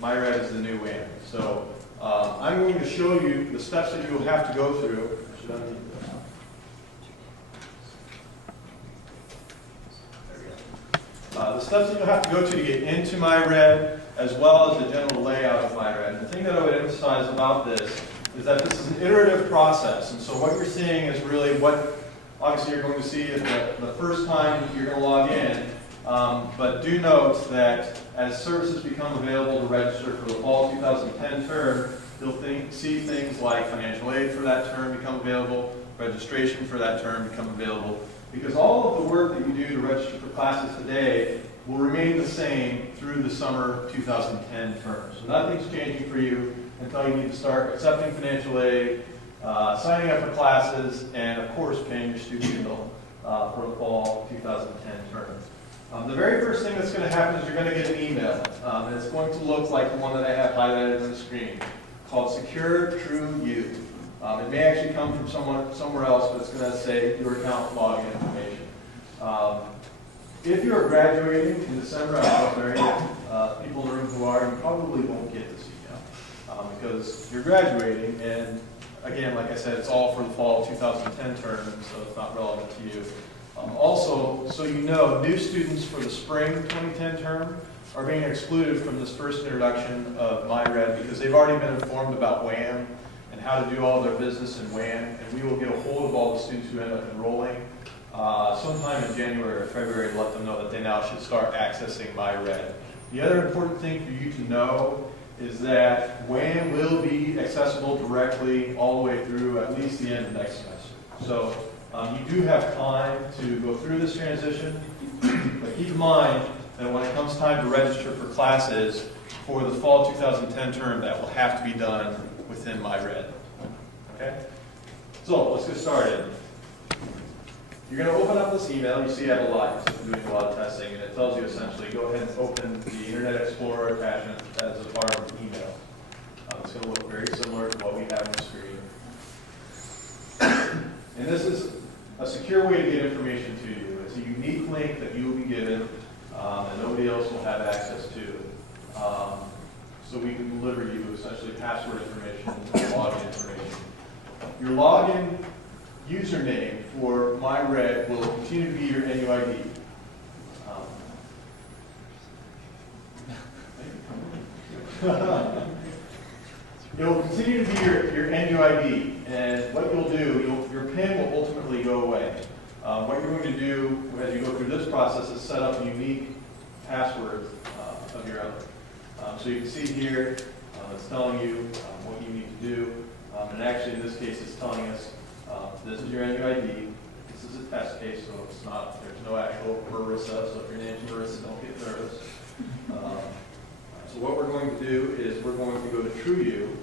MyRed is the new WAN. So I'm going to show you the steps that you'll have to go through. Should I need that? There we go. The steps that you'll have to go to get into MyRed, as well as the general layout of MyRed. And the thing that I would emphasize about this is that this is an iterative process. And so what you're seeing is really what, obviously, you're going to see the first time you're going to log in. But do note that as services become available to register for the fall 2010 term, you'll see things like financial aid for that term become available, registration for that term become available, because all of the work that you do to register for classes today will remain the same through the summer 2010 term. So nothing's changing for you until you need to start accepting financial aid, signing up for classes, and of course paying your student bill for the fall 2010 term. The very first thing that's going to happen is you're going to get an email, and it's going to look like the one that I have highlighted on the screen, called Secure True You. It may actually come from somewhere else, but it's going to say your account login information. If you're graduating in December, I don't know if there are any people in the room who are, you probably won't get this email because you're graduating, and again, like I said, it's all for the fall 2010 term, and so it's not relevant to you. Also, so you know, new students for the spring 2010 term are being excluded from this first introduction of MyRed because they've already been informed about WAN and how to do all their business in WAN, and we will get a hold of all the students who end up enrolling sometime in January or February to let them know that they now should start accessing MyRed. The other important thing for you to know is that WAN will be accessible directly all the way through at least the end of next semester. So you do have time to go through this transition, but keep in mind that when it comes time to register for classes for the fall 2010 term, that will have to be done within MyRed. Okay? So let's get started. You're going to open up this email. You see I have a lot because I'm doing a lot of testing, and it tells you essentially go ahead and open the Internet Explorer attachment as a part of the email. It's going to look very similar to what we have on the screen. And this is a secure way to get information to you. It's a unique link that you will be given and nobody else will have access to. So we can deliver you essentially password information and login information. Your login username for MyRed will continue to be your NUID. It will continue to be your NUID, and what you'll do, your PIN will ultimately go away. What you're going to do as you go through this process is set up a unique password of your own. So you can see here, it's telling you what you need to do, and actually in this case it's telling us this is your NUID. This is a test case, so it's not, there's no actual Marissa, so if your name's Marissa, don't get nervous. So what we're going to do is we're going to go to TrueU,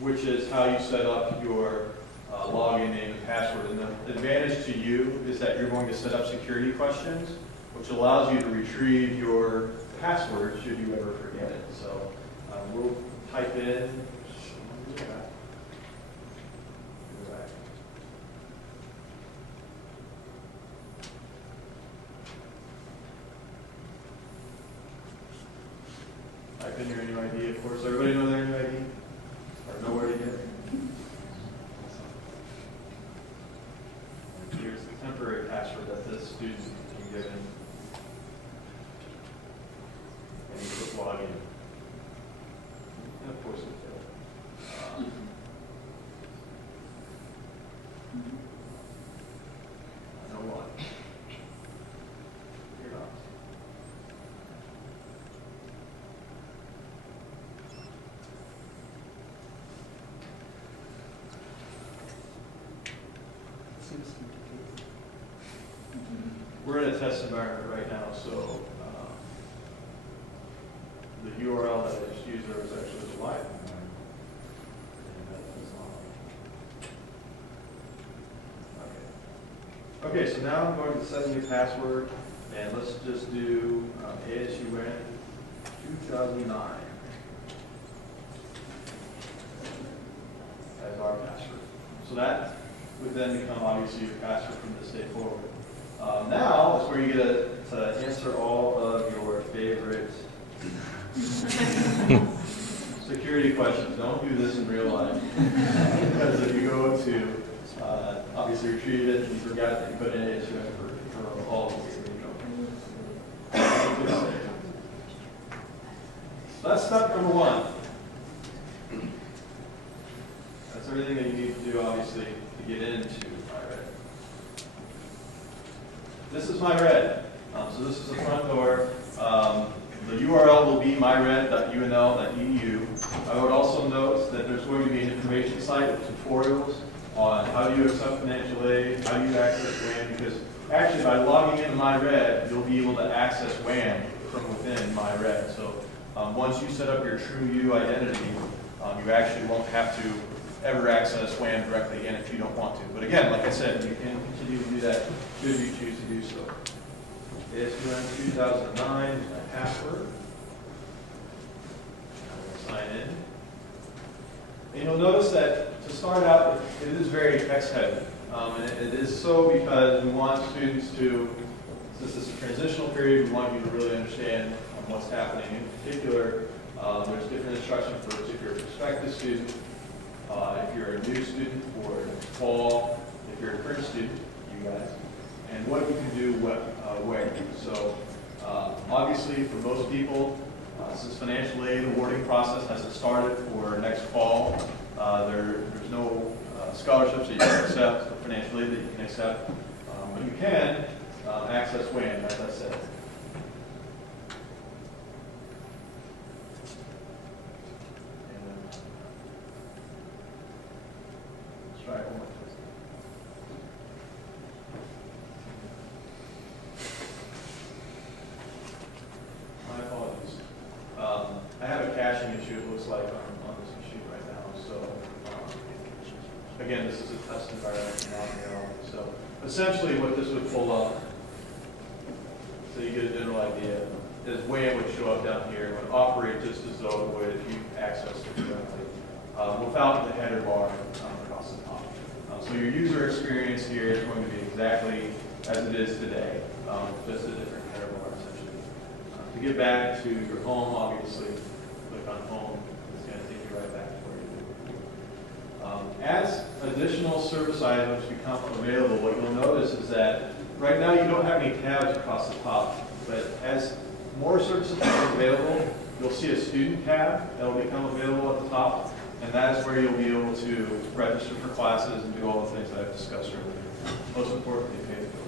which is how you set up your login name and password. And the advantage to you is that you're going to set up security questions, which allows you to retrieve your password should you ever forget it. So we'll type in. Type in your NUID, of course. Everybody know their NUID? Or know where to get it? Here's the temporary password that this student can give in. And you click login. And of course it will. I know what. You're not. We're in a test environment right now, so the URL that I just used there is actually the live environment. Okay, so now I'm going to set a new password, and let's just do ASUN 2009 as our password. So that would then become obviously your password from this day forward. Now is where you get to answer all of your favorite Security questions. Don't do this in real life. Because if you go to, obviously retrieve it and you forgot that you put in ASUN for all of these, So that's step number one. That's everything that you need to do, obviously, to get into MyRed. This is MyRed. So this is the front door. The URL will be myred.unl.edu. I would also note that there's going to be an information site with tutorials on how do you accept financial aid, how do you access WAN, because actually by logging into MyRed, you'll be able to access WAN from within MyRed. So once you set up your TrueU identity, you actually won't have to ever access WAN directly again if you don't want to. But again, like I said, you can continue to do that should you choose to do so. ASUN 2009 is my password. I'm going to sign in. And you'll notice that to start out, it is very text heavy. And it is so because we want students to, since this is a transitional period, we want you to really understand what's happening. In particular, there's different instruction for if you're a prospective student, if you're a new student for fall, if you're a current student, you guys, and what you can do where. So obviously for most people, since financial aid awarding process hasn't started for next fall, there's no scholarships that you can accept, or financial aid that you can accept, but you can access WAN, as I said. Let's try it one more time. My apologies. I have a caching issue, it looks like, on this machine right now. So, again, this is a test environment, not reality. So, essentially, what this would pull up, so you get a general idea, is WAN would show up down here. It would operate just as though it would if you accessed it directly, without the header bar across the top. So your user experience here is going to be exactly as it is today, just a different header bar, essentially. To get back to your home, obviously, click on home. It's going to take you right back to where you do. As additional service items become available, what you'll notice is that right now you don't have any tabs across the top, but as more services become available, you'll see a student tab that will become available at the top, and that is where you'll be able to register for classes and do all the things that I've discussed earlier. Most importantly, pay the bill.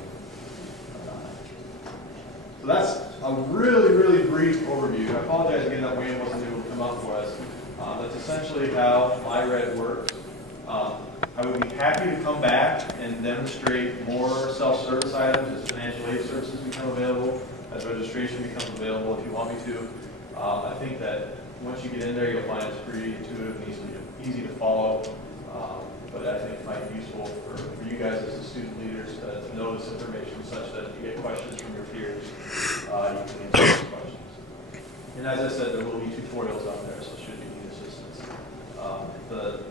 So that's a really, really brief overview. I apologize again that Wayne wasn't able to come up for us. That's essentially how MyRed works. I would be happy to come back and demonstrate more self-service items as financial aid services become available, as registration becomes available if you want me to. I think that once you get in there, you'll find it's pretty intuitive and easy to follow. But I think it might be useful for you guys as the student leaders to know this information such that if you get questions from your peers, you can answer those questions. And as I said, there will be tutorials out there, so should you need assistance. The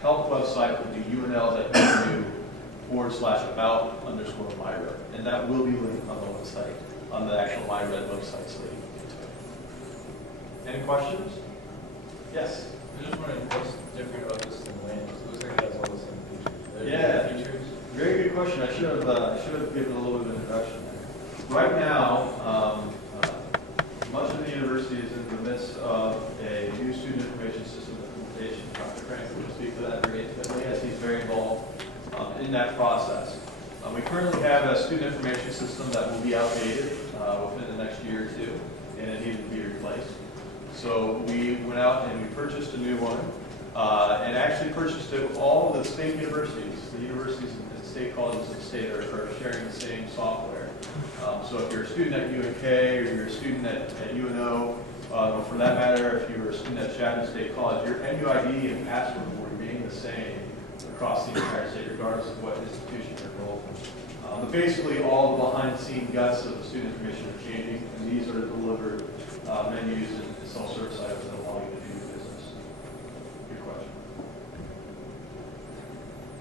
help website will be unl.edu/about_MyRed, and that will be linked on the website, on the actual MyRed website, so that you can get to it. Any questions? Yes? I just wondering what's different about this than WAN. It looks like it has all the same features. Yeah. Features? Very good question. I should have given a little bit of introduction there. Right now, much of the university is in the midst of a new student information system implementation. Dr. Frank will speak to that very intimately as he's very involved in that process. We currently have a student information system that will be outdated within the next year or two, and it needed to be replaced. So we went out and we purchased a new one, and actually purchased it with all of the state universities. The universities and state colleges in the state are sharing the same software. So if you're a student at UNK or you're a student at UNO, or for that matter, if you're a student at Chapman State College, your NUID and password will remain the same across the entire state, regardless of what institution you're enrolled in. But basically, all the behind-the-scenes guts of the student information are changing, and these are delivered menus and self-service items that allow you to do your business. Good question.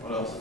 What else?